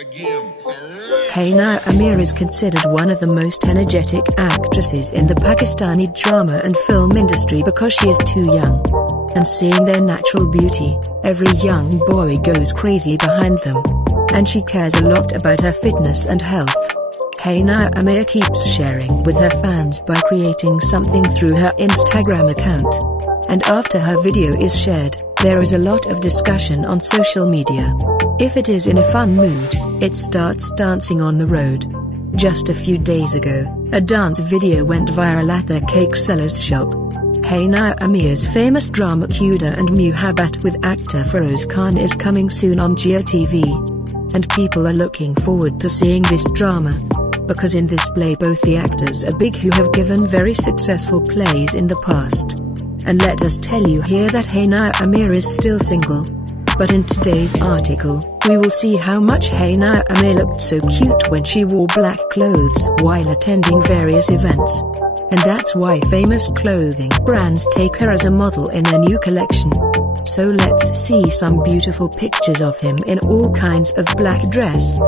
Hania Amir is considered one of the most energetic actresses in the Pakistani drama and film industry because she is too young. And seeing their natural beauty, every young boy goes crazy behind them. And she cares a lot about her fitness and health. Hania Amir keeps sharing with her fans by creating something through her Instagram account. And after her video is shared, there is a lot of discussion on social media. If it is in a fun mood, it starts dancing on the road. Just a few days ago, a dance video went viral at the cake seller's shop. Hania Amir's famous drama Kuda and Muhabbat with actor Feroz Khan is coming soon on Jio TV. And people are looking forward to seeing this drama. Because in this play both the actors are big who have given very successful plays in the past. And let us tell you here that Hania Amir is still single. But in today's article, we will see how much Hania Amir looked so cute when she wore black clothes while attending various events. And that's why famous clothing brands take her as a model in their new collection. So let's see some beautiful pictures of him in all kinds of black dress.